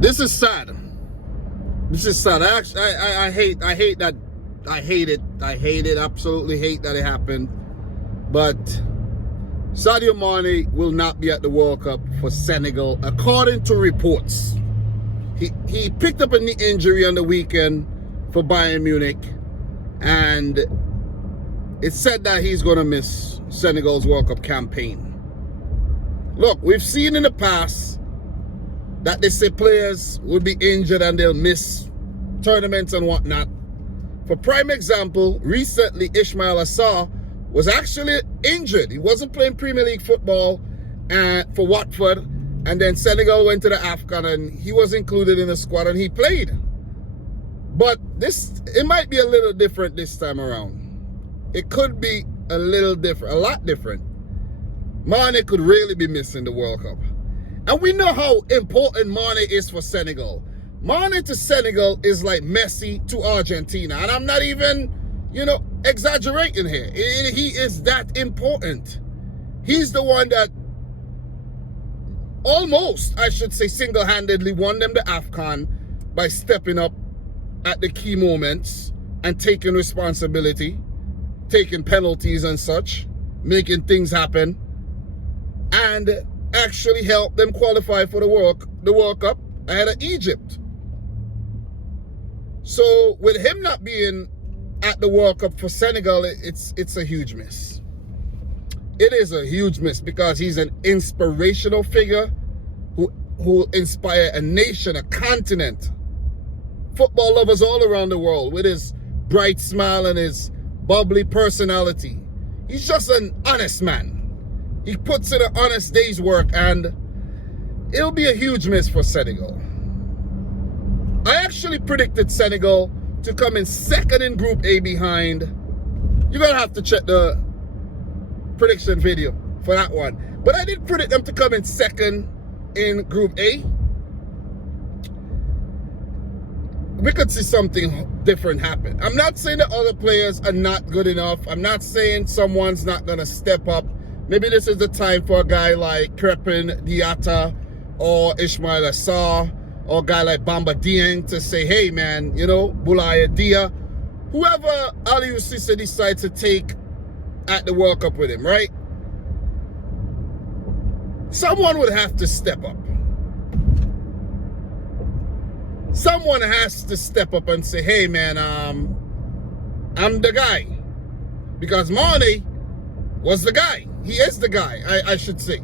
This is sad. This is sad. I hate that. I hate it. I hate it. Absolutely hate that it happened. But Sadio Mane will not be at the World Cup for Senegal, according to reports. He picked up a knee injury on the weekend for Bayern Munich, and it's said that he's going to miss Senegal's World Cup campaign. Look, we've seen in the past that they say players will be injured and they'll miss tournaments and whatnot. For prime example, recently Ismail Assar was actually injured. He wasn't playing Premier League football for Watford, and then Senegal went to the AFCON and he was included in the squad and he played. But it might be a little different this time around. It could be a little different, a lot different. Mane could really be missing the World Cup. And we know how important Mane is for Senegal. Mane to Senegal is like Messi to Argentina. And I'm not even, exaggerating here. He is that important. He's the one that almost, I should say, single-handedly won them the AFCON by stepping up at the key moments and taking responsibility, taking penalties and such, making things happen, and actually helped them qualify for the World Cup ahead of Egypt. So with him not being at the World Cup for Senegal, it's a huge miss. It is a huge miss because he's an inspirational figure who inspire a nation, a continent, football lovers all around the world with his bright smile and his bubbly personality. He's just an honest man. He puts in an honest day's work, and it'll be a huge miss for Senegal. I actually predicted Senegal to come in second in Group A behind. You're going to have to check the prediction video for that one. But I did predict them to come in second in Group A. We could see something different happen. I'm not saying that other players are not good enough. I'm not saying someone's not going to step up. Maybe this is the time for a guy like Crepin Diatta or Ismail Assar or a guy like Bamba Dieng to say, hey man, Boulaye Dia, whoever Aliou Cissé decides to take at the World Cup with him, right? Someone would have to step up. Someone has to step up and say, hey man, I'm the guy. Because Mane was the guy. He is the guy, I should say.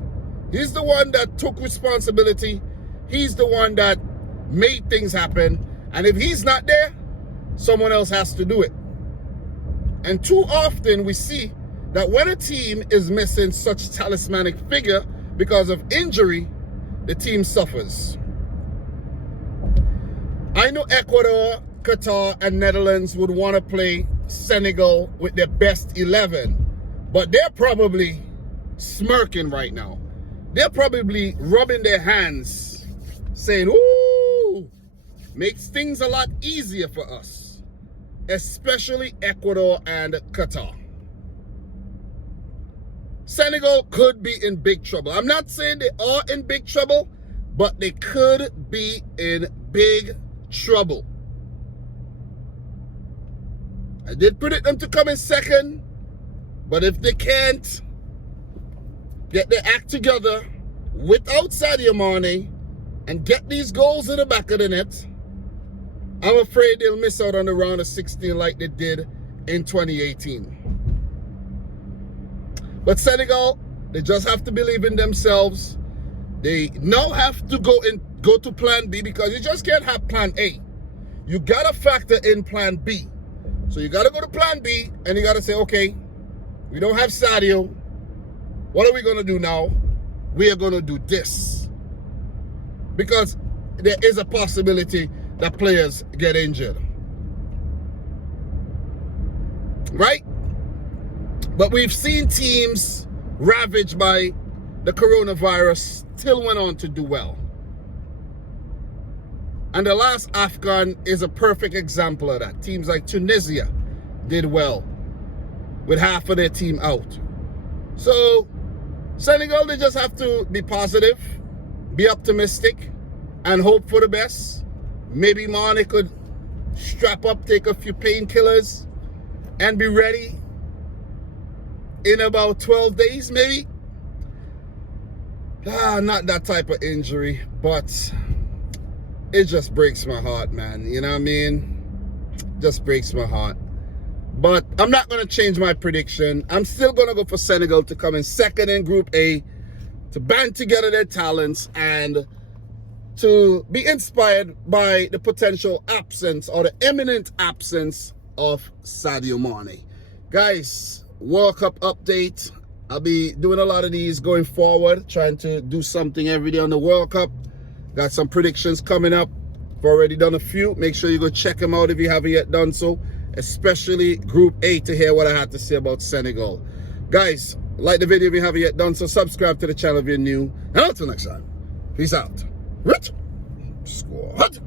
He's the one that took responsibility. He's the one that made things happen. And if he's not there, someone else has to do it. And too often we see that when a team is missing such a talismanic figure because of injury, the team suffers. I know Ecuador, Qatar, and Netherlands would want to play Senegal with their best 11, but they're probably smirking right now. They're probably rubbing their hands, saying, ooh, makes things a lot easier for us, especially Ecuador and Qatar. Senegal could be in big trouble. I'm not saying they are in big trouble, but they could be in big trouble. I did predict them to come in second, but if they can't get their act together without Sadio Mane and get these goals in the back of the net, I'm afraid they'll miss out on the round of 16 like they did in 2018. But Senegal, they just have to believe in themselves. They now have to go to plan B, because you just can't have plan A. You got to factor in plan B. So you got to go to plan B and you got to say, okay, we don't have Sadio. What are we going to do now? We are going to do this. Because there is a possibility that players get injured. Right? But we've seen teams ravaged by the coronavirus still went on to do well. And the last AFCON is a perfect example of that. Teams like Tunisia did well with half of their team out. So Senegal, they just have to be positive, be optimistic, and hope for the best. Maybe Mane could strap up, take a few painkillers, and be ready in about 12 days, maybe. Not that type of injury, but it just breaks my heart, man. You know what I mean? Just breaks my heart. But I'm not going to change my prediction. I'm still going to go for Senegal to come in second in Group A, to band together their talents and to be inspired by the potential absence or the imminent absence of Sadio Mane. Guys, World Cup update. I'll be doing a lot of these going forward, trying to do something every day on the World Cup. Got some predictions coming up. I've already done a few. Make sure you go check them out if you haven't yet done so, especially Group A, to hear what I had to say about Senegal. Guys, like the video if you haven't yet done so. Subscribe to the channel if you're new. And until next time, peace out. Rich Squad.